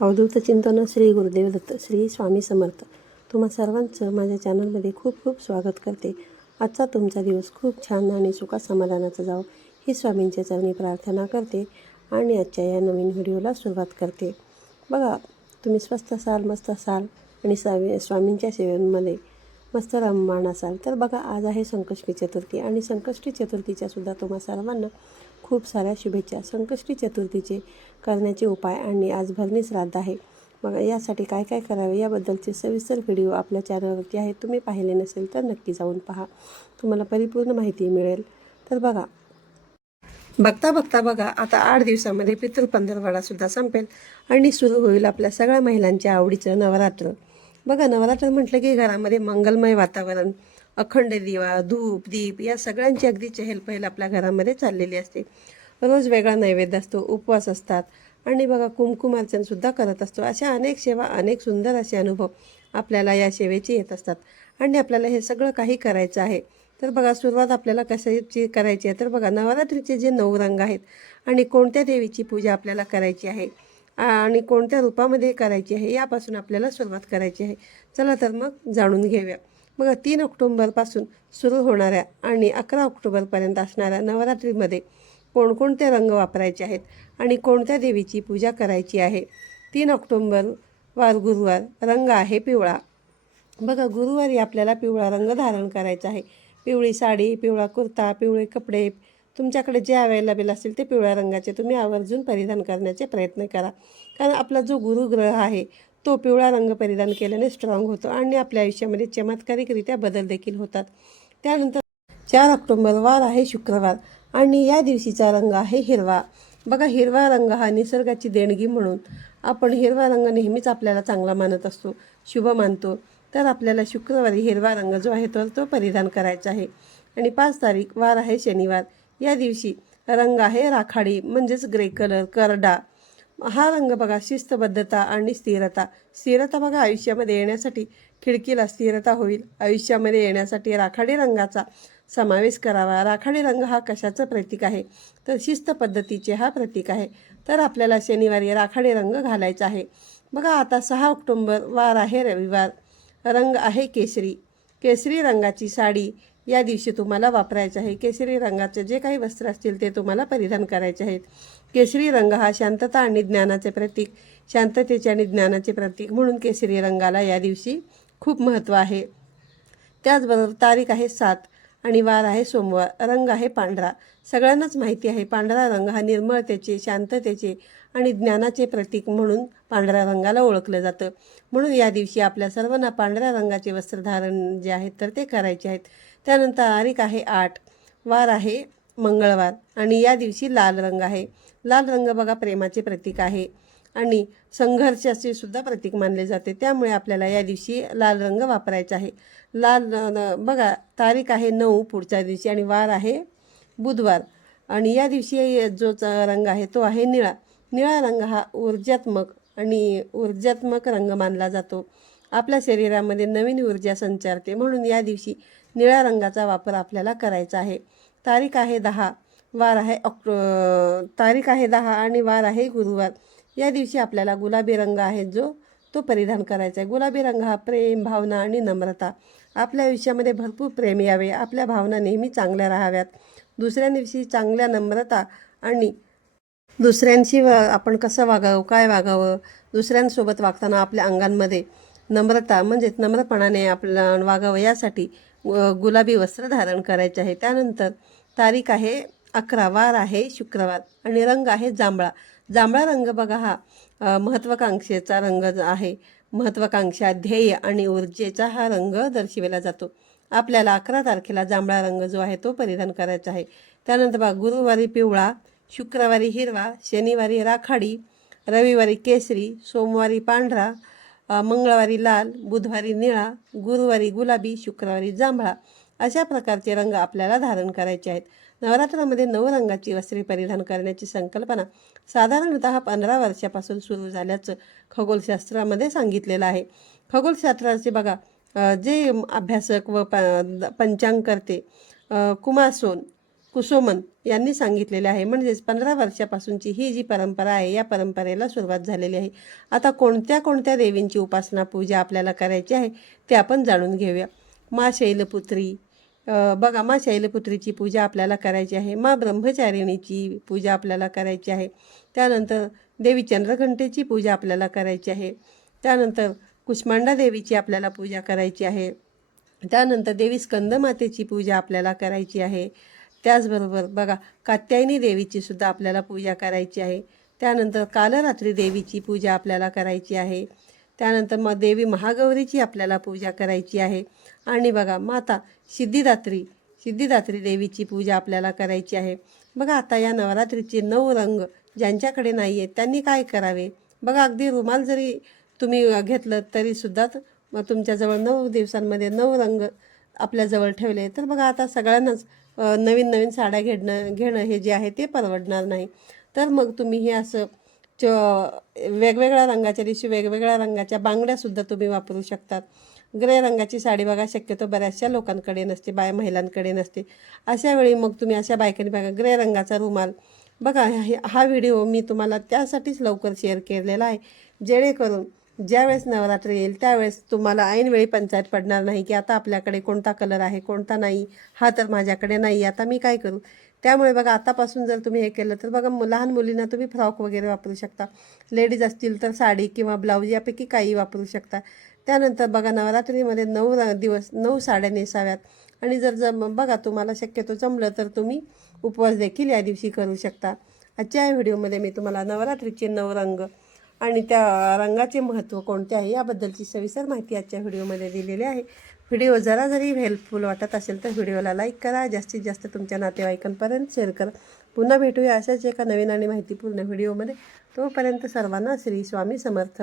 अवधूत चिंतन श्री गुरुदेव दत्त श्री स्वामी समर्थ. तुम्हा सर्वांचं माझ्या चॅनलमध्ये खूप खूप स्वागत करते. आजचा तुमचा दिवस खूप छान आणि सुखा समाधानाचा जावं ही स्वामींच्या चरणी प्रार्थना करते आणि आजच्या या नवीन व्हिडिओला सुरुवात करते. बघा तुम्ही स्वस्त असाल मस्त असाल आणि स्वामी स्वामींच्या सेवेमध्ये मस्त रममाण असाल तर बघा आज आहे संकष्टी चतुर्थी आणि संकष्टी चतुर्थीच्या सुद्धा तुम्हा सर्वांना खूप साऱ्या शुभेच्छा संकष्टी चतुर्थीचे करण्याचे उपाय आणि आज भरणी श्राद्ध आहे. मग यासाठी काय काय करावे याबद्दलचे सविस्तर व्हिडिओ आपल्या चॅनलवरती आहेत. तुम्ही पाहिले नसेल तर नक्की जाऊन पहा. तुम्हाला परिपूर्ण माहिती मिळेल. तर बघा. बघता बघता बघा. आता आठ दिवसामध्ये पितृ पंधरवाडासुद्धा संपेल आणि सुरू होईल आपल्या सगळ्या महिलांच्या आवडीचं नवरात्र. बघा नवरात्र म्हटलं की घरामध्ये मंगलमय वातावरण अखंड दिवा धूप दीप या सगळ्यांची अगदी चहलपहल आपल्या घरामध्ये चाललेली असते. रोज वेगळा नैवेद्य असतो उपवास असतात आणि बघा कुमकुमार्चनसुद्धा करत असतो. अशा अनेक सेवा अनेक सुंदर असे अनुभव आपल्याला या सेवेचे येत असतात. आणि आपल्याला हे सगळं काही करायचं आहे. तर बघा सुरुवात आपल्याला कशाची करायची आहे? तर बघा नवरात्रीचे जे नऊ रंग आहेत आणि कोणत्या देवीची पूजा आपल्याला करायची आहे? आणि कोणत्या रूपामध्ये करायची आहे? यापासून आपल्याला सुरुवात करायची आहे. चला तर मग जाणून घेऊया. बघा तीन ऑक्टोंबरपासून सुरू होणाऱ्या आणि अकरा ऑक्टोबरपर्यंत असणाऱ्या नवरात्रीमध्ये कोणकोणते रंग वापरायचे आहेत आणि कोणत्या देवीची पूजा करायची आहे? तीन ऑक्टोंबर वार गुरुवार रंग आहे पिवळा. बघा गुरुवारी आपल्याला पिवळा रंग धारण करायचा आहे. पिवळी साडी पिवळा कुर्ता पिवळे कपडे तुमच्याकडे जे अवेलेबल असतील ते पिवळ्या रंगाचे तुम्ही आवर्जून परिधान करण्याचे प्रयत्न करा. कारण आपला जो गुरुग्रह आहे तो पिवळा रंग परिधान केल्याने स्ट्रॉंग होतो आणि आपल्या आयुष्यामध्ये चमत्कारिकरित्या बदल देखील होतात. त्यानंतर चार ऑक्टोंबर वार आहे शुक्रवार आणि या दिवशीचा रंग आहे हिरवा. बघा हिरवा रंग हा निसर्गाची देणगी म्हणून आपण हिरवा रंग नेहमीच आपल्याला चांगला मानत असतो शुभ मानतो. तर आपल्याला शुक्रवारी हिरवा रंग जो आहे तर तो परिधान करायचा आहे. आणि पाच तारीख वार आहे शनिवार. या दिवशी रंग आहे राखाडी म्हणजेच ग्रे कलर करडा. हा रंग बघा शिस्तबद्धता आणि स्थिरता. स्थिरता बघा आयुष्यामध्ये येण्यासाठी खिडकीला स्थिरता होईल. आयुष्यामध्ये येण्यासाठी राखाडी रंगाचा समावेश करावा. राखाडी रंग हा कशाचं प्रतीक आहे? तर शिस्त पद्धतीचे हा प्रतीक आहे. तर आपल्याला शनिवारी राखाडी रंग घालायचा आहे. बघा आता सहा ऑक्टोंबर वार आहे रविवार. रंग आहे केसरी. केसरी रंगाची साडी या दिवशी तुम्हाला वापरायचं आहे केशरी रंगाचे जे काही वस्त्र असतील ते तुम्हाला परिधान करायचे आहेत. केशरी रंग हा शांतता आणि ज्ञानाचे प्रतीक शांततेचे आणि ज्ञानाचे प्रतीक म्हणून केशरी रंगाला या दिवशी खूप महत्त्व आहे. त्याचबरोबर तारीख आहे सात. आणि वार आहे सोमवार. रंग आहे पांढरा. सगळ्यांनाच माहिती आहे पांढरा रंग हा निर्मळतेचे शांततेचे आणि ज्ञानाचे प्रतीक म्हणून पांढऱ्या रंगाला ओळखलं जातं. म्हणून या दिवशी आपल्या सर्वांना पांढऱ्या रंगाचे वस्त्रधारण जे आहेत तर ते करायचे आहेत. त्यानंतर तारीख आहे आठ. वार आहे मंगळवार आणि या दिवशी लाल रंग आहे. लाल रंग बघा प्रेमाचे प्रतीक आहे. आणि संघर्षाचे सुद्धा प्रतीक मानले जाते. त्यामुळे आपल्याला या दिवशी लाल रंग वापरायचा आहे. लाल न- बघा तारीख आहे नऊ पुढच्या दिवशी आणि वार आहे बुधवार. आणि या दिवशी जो रंग आहे तो आहे निळा. निळा रंग हा ऊर्जात्मक आणि ऊर्जात्मक रंग मानला जातो. आपल्या शरीरामध्ये नवीन ऊर्जा संचारते. म्हणून या दिवशी निळ्या रंगाचा वापर आपल्याला करायचा आहे. तारीख आहे दहा. वार आहे ऑक्टो तारीख आहे दहा आणि वार आहे गुरुवार. या दिवशी आपल्याला गुलाबी रंग आहे जो तो परिधान करायचा आहे. गुलाबी रंग हा प्रेम भावना आणि नम्रता. आपल्या आयुष्यामध्ये भरपूर प्रेम यावे. आपल्या भावना नेहमी चांगल्या राहाव्यात. दुसऱ्या दिवशी चांगल्या नम्रता आणि दुसऱ्यांशी व आपण कसं वागावं काय वागावं दुसऱ्यांसोबत वागताना आपल्या अंगांमध्ये नम्रता म्हणजेच नम्रपणाने आपलं वागावं यासाठी गुलाबी वस्त्र धारण करायचे आहे. त्यानंतर तारीख आहे अकरा वार आहे शुक्रवार आणि रंग आहे जांभळा. जांभळा रंग बघा हा महत्त्वाकांक्षेचा रंग आहे. महत्त्वाकांक्षा ध्येय आणि ऊर्जेचा हा रंग दर्शविला जातो. आपल्याला अकरा तारखेला जांभळा रंग जो आहे तो परिधान करायचा आहे. त्यानंतर बघा गुरुवारी पिवळा शुक्रवारी हिरवा शनिवारी राखाडी रविवारी केसरी सोमवारी पांढरा मंगळवारी लाल बुधवारी निळा गुरुवारी गुलाबी शुक्रवारी जांभळा. अशा प्रकारचे रंग आपल्याला धारण करायचे आहेत. नवरात्रामध्ये नऊ रंगाची वस्त्रे परिधान करण्याची संकल्पना साधारणतः पंधरा वर्षापासून सुरू झाल्याचं खगोलशास्त्रामध्ये सांगितलेलं आहे. खगोलशास्त्राचे बघा जे अभ्यासक व प कुमासोन कुसोमन यांनी सांगितलेले आहे. म्हणजेच पंधरा वर्षापासूनची ही जी परंपरा आहे या परंपरेला सुरुवात झालेली आहे. आता कोणत्या कोणत्या देवींची उपासना पूजा आपल्याला करायची आहे ते आपण जाणून घेऊया. मा शैलपुत्री बघा मा शैलपुत्रीची पूजा आपल्याला करायची आहे. मा ब्रह्मचारिणीची पूजा आपल्याला करायची आहे. त्यानंतर देवी चंद्रघंटेची पूजा आपल्याला करायची आहे. त्यानंतर कुष्मांडा देवीची आपल्याला पूजा करायची आहे. त्यानंतर देवी स्कंदमातेची पूजा आपल्याला करायची आहे. त्याचबरोबर बघा कात्यायनी देवीची सुद्धा आपल्याला पूजा करायची आहे. त्यानंतर कालरात्री देवीची पूजा आपल्याला करायची आहे. त्यानंतर मग देवी महागौरीची आपल्याला पूजा करायची आहे. आणि बघा माता सिद्धिदात्री सिद्धिदात्री देवीची पूजा आपल्याला करायची आहे. बघा आता या नवरात्रीचे नऊ रंग ज्यांच्याकडे नाही आहेत त्यांनी काय करावे? बघा अगदी रुमाल जरी तुम्ही घेतलं तरीसुद्धा मग तुमच्याजवळ नऊ दिवसांमध्ये नऊ रंग आपल्याजवळ ठेवले तर बघा आता सगळ्यांनाच नवीन नवीन साड्या घेणं घेणं हे जे आहे ते परवडणार नाही. तर मग तुम्ही हे असं च वेगवेगळ्या रंगाच्या दिवशी वेगवेगळ्या रंगाच्या बांगड्यासुद्धा तुम्ही वापरू शकतात. ग्रे रंगाची साडी बघा शक्यतो बऱ्याचशा लोकांकडे नसते बाय महिलांकडे नसते. अशा वेळी मग तुम्ही अशा बायकांनी बघा ग्रे रंगाचा रुमाल. बघा हे- हा व्हिडिओ मी तुम्हाला त्यासाठीच लवकर शेअर केलेला आहे जेणेकरून ज्यावेळेस नवरात्री येईल त्यावेळेस तुम्हाला ऐनवेळी पंचायत पडणार नाही की आता आपल्याकडे कोणता कलर आहे कोणता नाही हा तर माझ्याकडे नाही आता मी काय करू? त्यामुळे बघा आतापासून जर तुम्ही हे केलं तर बघा लहान मुलींना तुम्ही फ्रॉक वगैरे वापरू शकता. लेडीज असतील तर साडी किंवा ब्लाऊज यापैकी काही वापरू शकता. त्यानंतर बघा नवरात्रीमध्ये नऊ दिवस नऊ साड्या नेसाव्यात. आणि जर जम बघा तुम्हाला शक्यतो जमलं तर तुम्ही उपवास देखील या दिवशी करू शकता. आजच्या या व्हिडिओमध्ये मी तुम्हाला नवरात्रीचे नऊ रंग आणि त्या रंगाचे महत्त्व कोणते आहे याबद्दलची सविस्तर माहिती आजच्या व्हिडिओमध्ये दिलेली आहे. व्हिडिओ जरा जरी हेल्पफुल वाटत असेल तर व्हिडिओला लाईक करा. जास्तीत जास्त तुमच्या नातेवाईकांपर्यंत शेअर करा. पुन्हा भेटूया अशाच एका नवीन आणि माहितीपूर्ण व्हिडिओमध्ये. तोपर्यंत सर्वांना श्री स्वामी समर्थ.